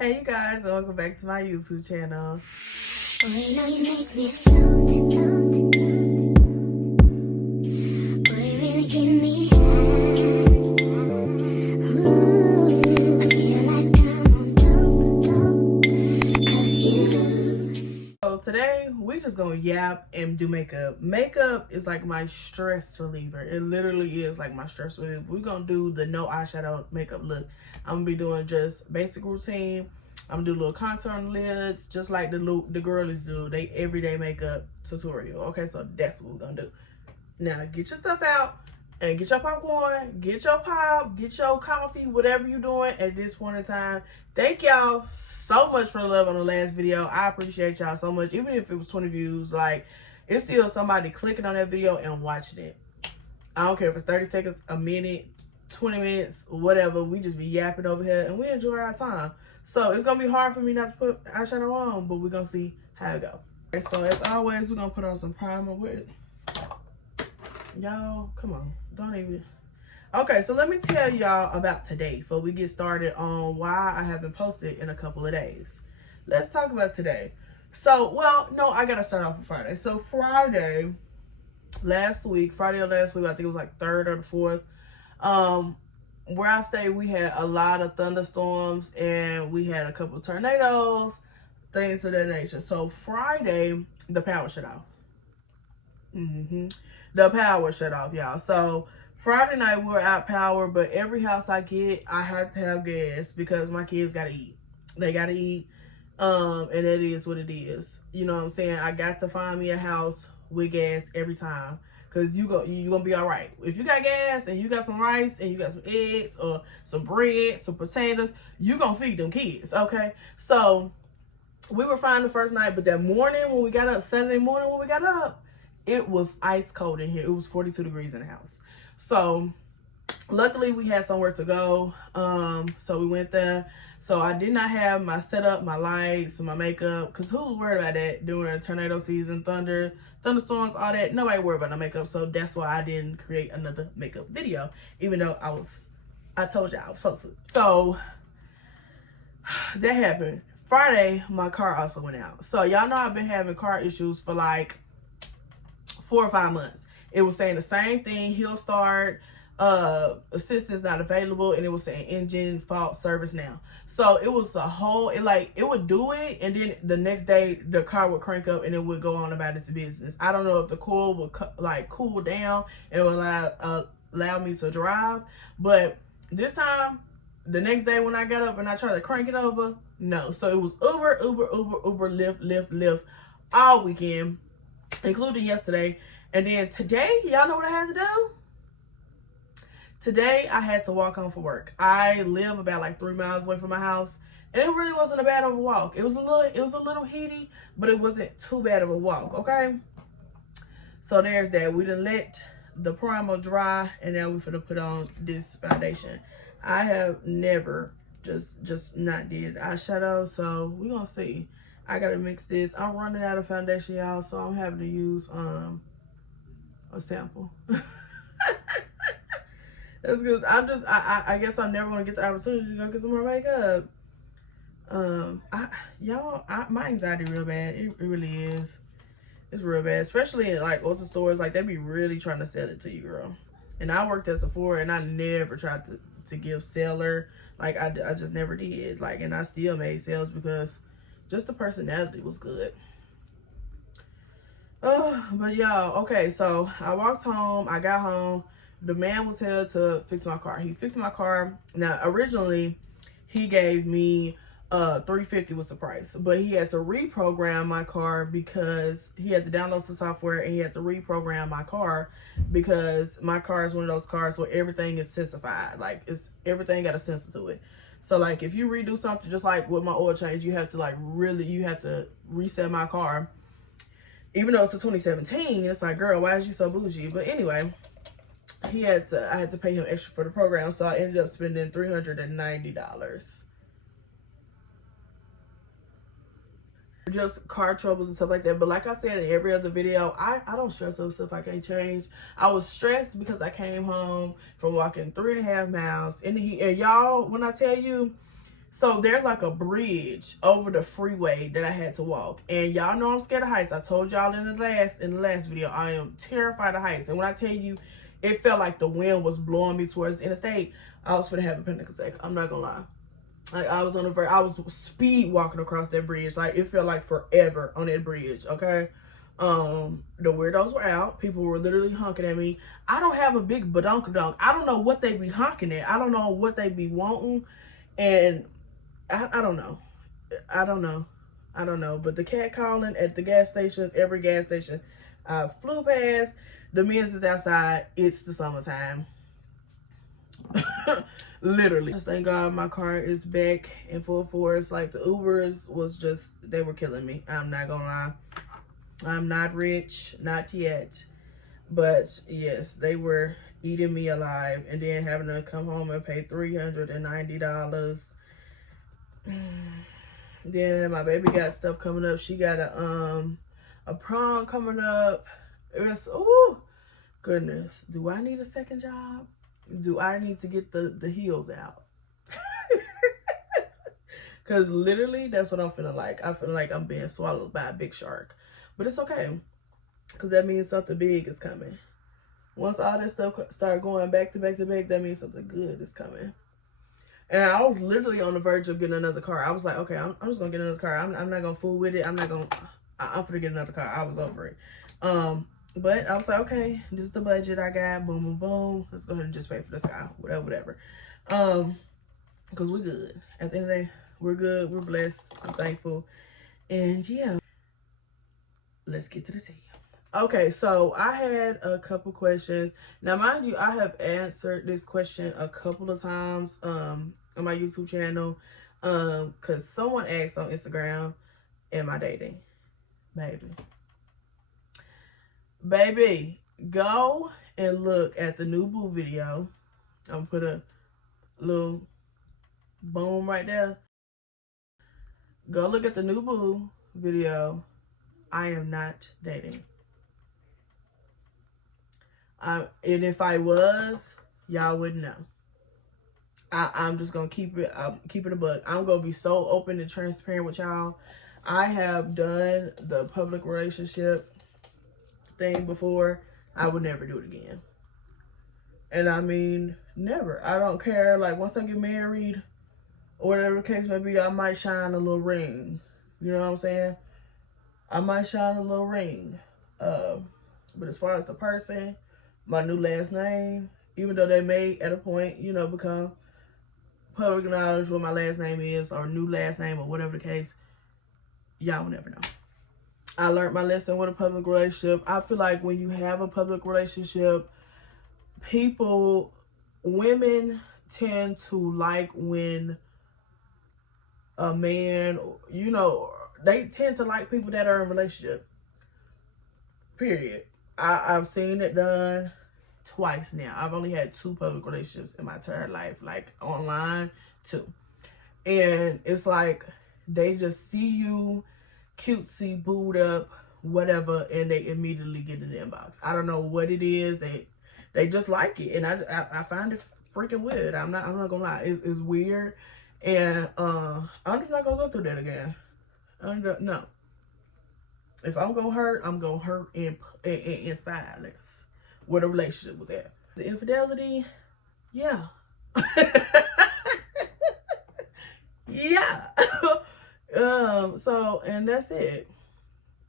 Hey you guys, welcome back to my YouTube channel. So today we just gonna yap and do makeup. Makeup is like my stress reliever. It literally is like my stress reliever. We're gonna do the no eyeshadow makeup look. I'm gonna be doing just basic routine. I'm gonna do a little contour on the lids, just like the girlies do. They everyday makeup tutorial. Okay, so that's what we're gonna do. Now get your stuff out and get your popcorn, get your pop, get your coffee, whatever you're doing at this point in time. Thank y'all so much for the love on the last video. I appreciate y'all so much. Even if it was 20 views, like, it's still somebody clicking on that video and watching it. I don't care if it's 30 seconds, a minute, 20 minutes, whatever. We just be yapping over here and we enjoy our time. So it's gonna be hard for me not to put eyeshadow on, but we're gonna see how it go. Okay, so as always, we're gonna put on some primer with y'all. Come on, don't even. Okay, so let me tell y'all about today before we get started on why I haven't posted in a couple of days. Let's talk about today. So, well, no, I gotta start off with Friday. So Friday of last week, I think it was like 3rd or the 4th. Where I stay, we had a lot of thunderstorms and we had a couple of tornadoes, things of that nature. So Friday, the power shut off. The power shut off, y'all. So Friday night we were out power, but every house I get, I have to have gas because my kids gotta eat. They gotta eat, and it is what it is. You know what I'm saying? I got to find me a house with gas every time, cause you gonna be all right. If you got gas and you got some rice and you got some eggs or some bread, some potatoes, you gonna feed them kids, okay? So we were fine the first night, but that morning when we got up, Saturday morning when we got up, it was ice cold in here. It was 42 degrees in the house. So luckily we had somewhere to go. So we went there. So I did not have my setup, my lights, my makeup, because who was worried about that during tornado season, thunderstorms, all that? Nobody worried about no makeup. So that's why I didn't create another makeup video, even though I told y'all I was supposed to. So that happened. Friday, my car also went out. So y'all know I've been having car issues for like 4 or 5 months. It was saying the same thing, hill start, assistance not available, and it was saying engine fault, service now. So it was a whole, it would do it, and then the next day the car would crank up and it would go on about its business. I don't know if the coil would cool down and would allow me to drive, but this time, the next day when I got up and I tried to crank it over, no. So it was Uber, Lyft all weekend, including yesterday. And then today, y'all know what I had to do? Today, I had to walk home from work. I live about like 3 miles away from my house, and it really wasn't a bad of a walk. It was a little heaty, but it wasn't too bad of a walk, okay? So there's that. We done let the primer dry, and now we're finna put on this foundation. I have never just not did eyeshadow, so we're gonna see. I gotta mix this. I'm running out of foundation, y'all, so I'm having to use a sample. That's because I guess I'm never gonna get the opportunity to go get some more makeup. My anxiety real bad. It really is. It's real bad, especially in like Ulta stores. Like they be really trying to sell it to you, girl. And I worked at Sephora, and I never tried to give seller. Like I just never did. Like, and I still made sales because just the personality was good. Oh, but y'all, okay, so I walked home, I got home, the man was here to fix my car. He fixed my car. Now, originally, he gave me $350 was the price, but he had to reprogram my car because he had to download some software and he had to reprogram my car because my car is one of those cars where everything is sensified. Like, everything got a sensor to it. So like if you redo something, just like with my oil change, you have to reset my car. Even though it's a 2017, it's like, girl, why is you so bougie? But anyway, I had to pay him extra for the program, so I ended up spending $390. Just car troubles and stuff like that. But like I said in every other video, I don't stress over stuff I can't change. I was stressed because I came home from walking 3.5 miles in the heat. And y'all, when I tell you, So there's like a bridge over the freeway that I had to walk. And y'all know I'm scared of heights. I told y'all in the last video, I am terrified of heights. And when I tell you, it felt like the wind was blowing me towards the interstate, I was finna have a panic attack. I'm not gonna lie. Like, I was on the verge. I was speed walking across that bridge. Like, it felt like forever on that bridge, okay? The weirdos were out. People were literally honking at me. I don't have a big badonkadonk. I don't know what they be honking at. I don't know what they be wanting. And I don't know. I don't know. But the cat calling at the gas stations, every gas station I flew past, the men's is outside. It's the summertime. Literally. Just thank God my car is back in full force. Like, the Ubers was just, they were killing me. I'm not gonna lie. I'm not rich, not yet. But yes, they were eating me alive. And then having to come home and pay $390. Then my baby got stuff coming up. She got a prom coming up. It was, oh goodness. Do I need a second job? Do I need to get the heels out? Because literally, that's what I'm feeling like. I feel like I'm being swallowed by a big shark. But it's okay. Because that means something big is coming. Once all this stuff start going back to back to back, that means something good is coming. And I was literally on the verge of getting another car. I was like, okay, I'm just going to get another car. I'm not going to fool with it. I'm going to get another car. I was over it. But I was like, okay, this is the budget I got. Boom, boom, boom. Let's go ahead and just pay for this guy. Whatever. Because we're good. At the end of the day, we're good. We're blessed. I'm thankful. And yeah, let's get to the tea. Okay, so I had a couple questions. Now, mind you, I have answered this question a couple of times on my YouTube channel. Because someone asked on Instagram, am I dating? Baby, go and look at the new boo video. I'm gonna put a little boom right there. Go look at the new boo video. I am not dating. And if I was, y'all wouldn't know. I'm just gonna keep it a buck. I'm gonna be so open and transparent with y'all. I have done the public relationship thing before. I would never do it again. And I mean, never. I don't care. Like, once I get married or whatever the case may be, I might shine a little ring. You know what I'm saying? I might shine a little ring. But as far as the person, my new last name, even though they may at a point, you know, become public knowledge what my last name is, or new last name, or whatever the case, y'all will never know. I learned my lesson with a public relationship. I feel like when you have a public relationship, women tend to like when a man, you know, they tend to like people that are in a relationship. Period. I've seen it done twice now. I've only had 2 public relationships in my entire life, like online, 2. And it's like they just see you cutesy, booed up, whatever, and they immediately get in the inbox. I don't know what it is. They just like it, and I find it freaking weird. I'm not gonna lie. It's weird, and I'm just not gonna go through that again. No. If I'm gonna hurt, I'm gonna hurt in silence. What a relationship with that. The infidelity, yeah. Yeah. So, and that's it.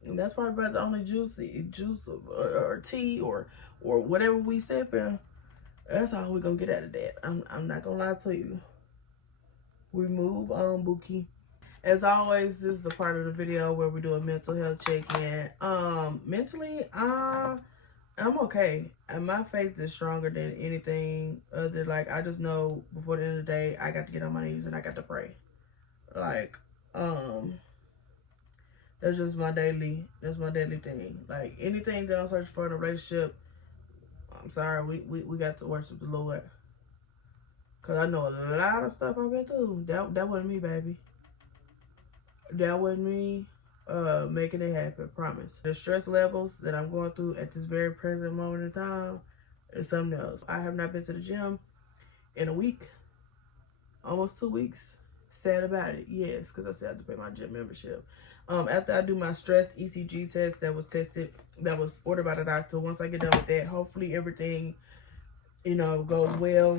And that's probably about the only juice or tea or whatever we sipping. That's all we're gonna get out of that. I'm not gonna lie to you. We move on, Bookie. As always, this is the part of the video where we do a mental health check-in. Mentally, I'm okay. And my faith is stronger than anything other. Like, I just know before the end of the day, I got to get on my knees and I got to pray. Like, that's just my daily thing. Like, anything that I'm searching for in a relationship, I'm sorry, we got to worship the Lord. Because I know a lot of stuff I've been through. That wasn't me, baby. That wasn't me making it happen, promise. The stress levels that I'm going through at this very present moment in time is something else. I have not been to the gym in a week, almost 2 weeks. sad about it? Yes, because I still have to pay my gym membership. After I do my stress ECG test that was ordered by the doctor, once I get done with that, hopefully everything, you know, goes well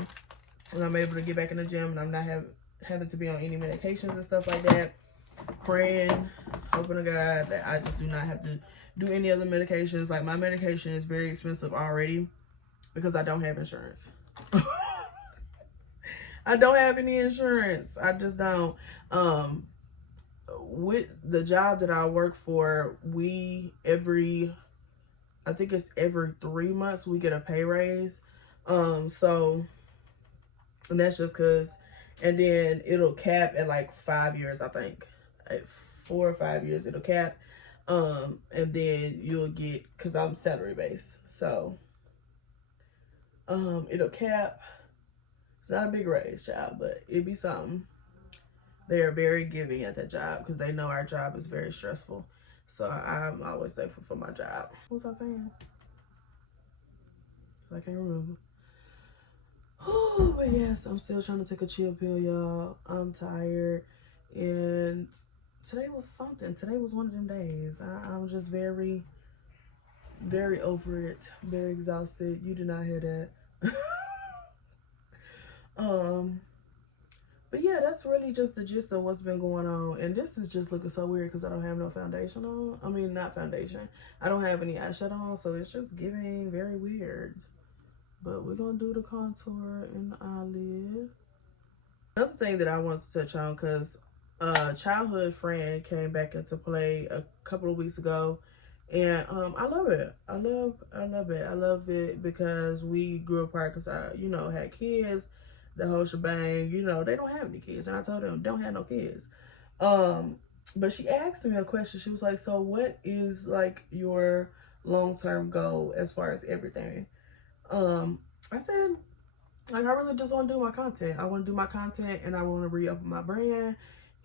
and I'm able to get back in the gym and I'm not having to be on any medications and stuff like that. Praying, hoping to God that I just do not have to do any other medications. Like, my medication is very expensive already because I don't have insurance. I don't have any insurance. I just don't. With the job that I work for, I think it's every 3 months we get a pay raise. So, and that's just because, and then it'll cap at like 5 years, I think. At 4 or 5 years it'll cap. And then you'll get, because I'm salary based, so it'll cap. It's not a big raise, child, but it'd be something. They are very giving at that job because they know our job is very stressful. So I'm always thankful for my job. What was I saying? I can't remember. Oh, but yes, I'm still trying to take a chill pill, y'all. I'm tired, and today was something. Today was one of them days. I'm just very, very over it. Very exhausted. You did not hear that. But yeah, that's really just the gist of what's been going on. And this is just looking so weird because I don't have no foundation on. I mean, not foundation. I don't have any eyeshadow on, so it's just giving very weird. But we're gonna do the contour and the eyelid. Another thing that I want to touch on, because a childhood friend came back into play a couple of weeks ago, and I love it. I love it. I love it because we grew apart because I, you know, had kids, the whole shebang. You know, they don't have any kids, and I told them don't have no kids. But she asked me a question. She was like, so what is like your long-term goal as far as everything? I said, like, I really just want to do my content. I want to do my content, and I want to re-up my brand.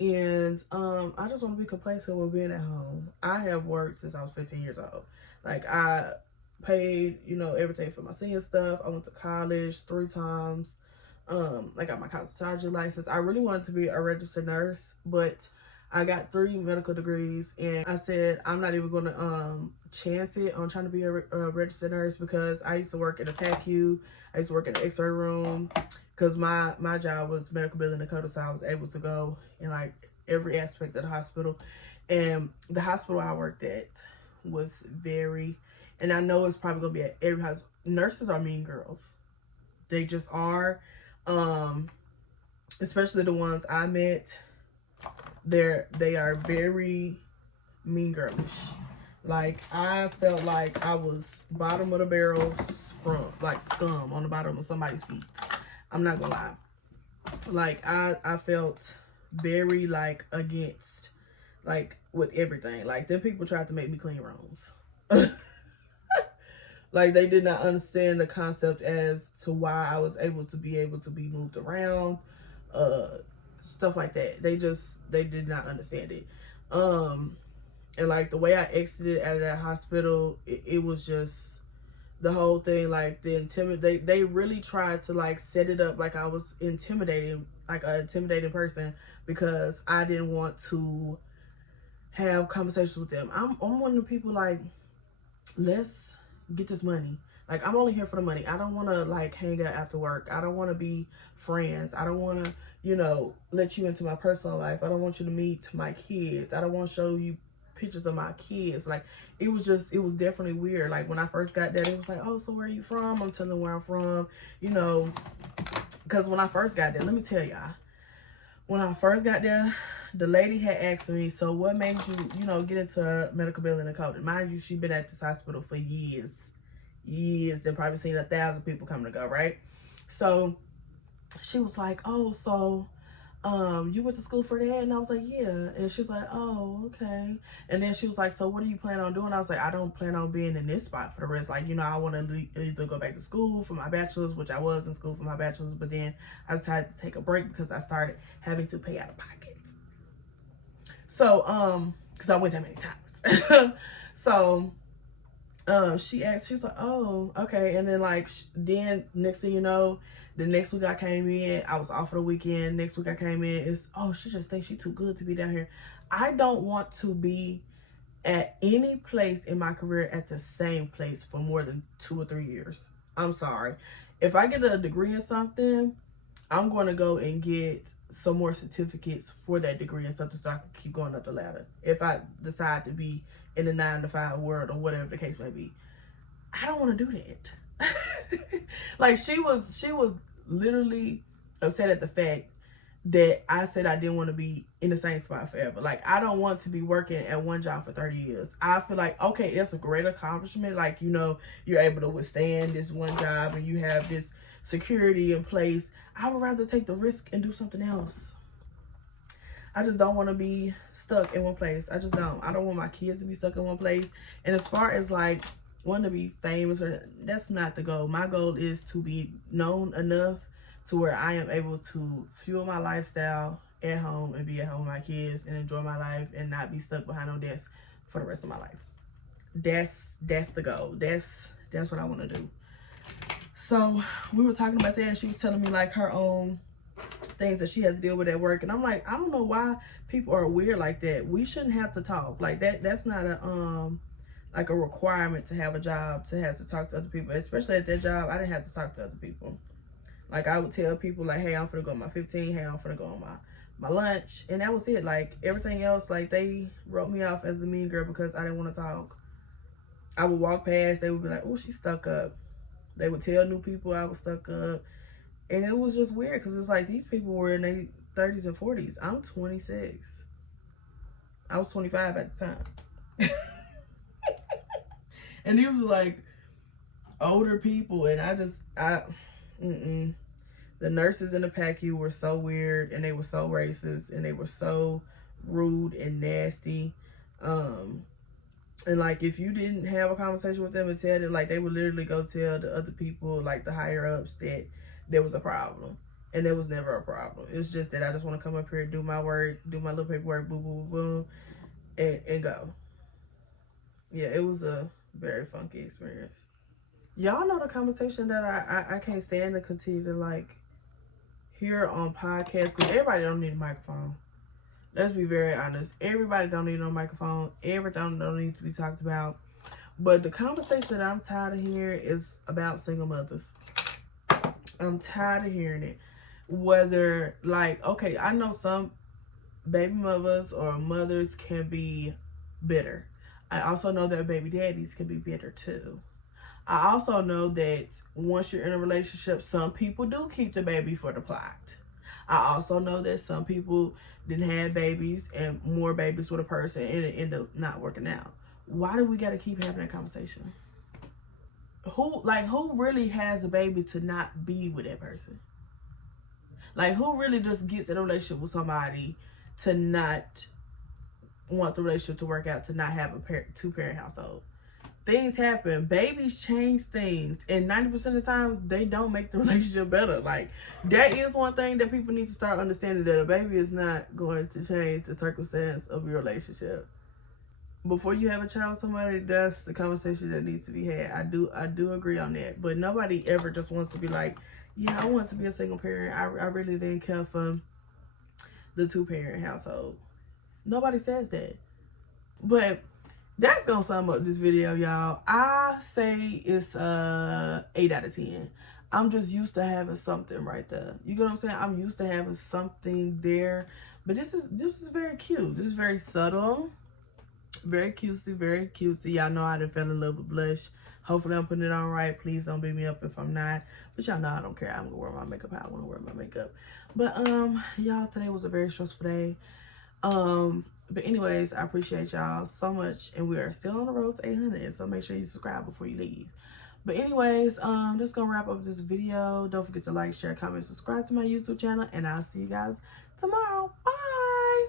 And I just want to be complacent with being at home. I have worked since I was 15 years old. Like, I paid, you know, everything for my senior stuff. I went to college 3 times. I got my cosmetology license. I really wanted to be a registered nurse, but I got 3 medical degrees, and I said I'm not even going to chance it on trying to be a registered nurse because I used to work in a PACU. I used to work in the x-ray room because my job was medical billing and coding, so I was able to go in like every aspect of the hospital. And the hospital I worked at was very, and I know it's probably going to be at every hospital. Nurses are mean girls. They just are. Especially the ones I met. They are very mean girlish. Like, I felt like I was bottom of the barrel scum on the bottom of somebody's feet. I'm not gonna lie. Like, I felt very like against, like, with everything. Like, them people tried to make me clean rooms. Like, they did not understand the concept as to why I was able to be moved around, stuff like that. They did not understand it. And like the way I exited out of that hospital, it was just the whole thing. Like, they really tried to like set it up like I was intimidating, like an intimidating person, because I didn't want to have conversations with them. I'm one of the people like, let's get this money. Like, I'm only here for the money. I don't want to like hang out after work. I don't want to be friends. I don't want to, you know, let you into my personal life. I don't want you to meet my kids. I don't want to show you pictures of my kids. Like, it was definitely weird. Like, when I first got there, it was like, oh, so where are you from? I'm telling them where I'm from, you know, because when I first got there, let me tell y'all, when I first got there, the lady had asked me, so what made you, you know, get into medical billing and coding? Mind you, she'd been at this hospital for years, and probably seen 1,000 people come to go, right? So she was like, oh, so you went to school for that? And I was like, yeah. And she was like, oh, okay. And then she was like, so what do you plan on doing? I was like, I don't plan on being in this spot for the rest. Like, you know, I want to either go back to school for my bachelor's, which I was in school for my bachelor's, but then I decided to take a break because I started having to pay out of pocket. So, because I went that many times. So, she asked, she was like, oh, okay. And then like, then next thing you know, The next week I came in, I was off for the weekend. Next week I came in, it's, oh, she just thinks she's too good to be down here. I don't want to be at any place in my career at the same place for more than 2 or 3 years. I'm sorry. If I get a degree in something, I'm going to go and get some more certificates for that degree and something so I can keep going up the ladder. If I decide to be in the 9-to-5 world or whatever the case may be, I don't want to do that. Like she was literally upset at the fact that I said I didn't want to be in the same spot forever. Like, I don't want to be working at one job for 30 years. I feel like, okay, that's a great accomplishment. Like, you know, you're able to withstand this one job and you have this security in place. I would rather take the risk and do something else. I just don't want to be stuck in one place. I just don't. I don't want my kids to be stuck in one place. And as far as like wanting to be famous, or that's not the goal. My goal is to be known enough to where I am able to fuel my lifestyle at home and be at home with my kids and enjoy my life and not be stuck behind no desk for the rest of my life. That's the goal. That's what I want to do. So we were talking about that, and she was telling me like her own things that she has to deal with at work, and I'm like, I don't know why people are weird like that. We shouldn't have to talk like that. That's not a like a requirement to have a job, to have to talk to other people. Especially at that job, I didn't have to talk to other people. Like, I would tell people like, hey, I'm finna go on my 15, hey, I'm finna go on my lunch, and that was it. Like, everything else, like, they wrote me off as the mean girl because I didn't want to talk. I would walk past, they would be like, oh, she's stuck up. They would tell new people I was stuck up. And it was just weird because it's like these people were in their 30s and 40s. I'm 26. I was 25 at the time. And these were like older people, and the nurses in the PACU were so weird, and they were so racist, and they were so rude and nasty. And like, if you didn't have a conversation with them and tell them, like, they would literally go tell the other people, like the higher ups, that there was a problem. And there was never a problem. It was just that I just want to come up here, do my work, do my little paperwork, boom, boom, boom, and go. Yeah, it was a very funky experience. Y'all know the conversation that I can't stand to continue to like hear on podcasts, because everybody don't need a microphone. Let's be very honest. Everybody don't need no microphone. Everything don't need to be talked about. But the conversation that I'm tired of hearing is about single mothers. I'm tired of hearing it. Whether, like, okay, I know some baby mothers or mothers can be bitter. I also know that baby daddies can be bitter too. I also know that once you're in a relationship, some people do keep the baby for the plot. I also know that some people didn't have babies and more babies with a person and it ended up not working out. Why do we got to keep having that conversation? Who really has a baby to not be with that person? Like, who really just gets in a relationship with somebody to not want the relationship to work out, to not have a two-parent household? Things happen. Babies change things. And 90% of the time, they don't make the relationship better. Like, that is one thing that people need to start understanding, that a baby is not going to change the circumstance of your relationship. Before you have a child with somebody, that's the conversation that needs to be had. I do agree on that. But nobody ever just wants to be like, yeah, I want to be a single parent. I really didn't care for the two-parent household. Nobody says that. But that's gonna sum up this video, y'all. I say it's 8 out of 10. I'm just used to having something right there. You get what I'm saying? I'm used to having something there. But this is very cute. This is very subtle. Very cutesy, very cutesy. Y'all know I done fell in love with blush. Hopefully I'm putting it on right. Please don't beat me up if I'm not. But y'all know I don't care. I'm gonna wear my makeup how I wanna wear my makeup. But y'all, today was a very stressful day. But anyways, I appreciate y'all so much, and we are still on the road to 800, so make sure you subscribe before you leave. But anyways, just gonna wrap up this video. Don't forget to like, share, comment, subscribe to my YouTube channel, and I'll see you guys tomorrow. Bye.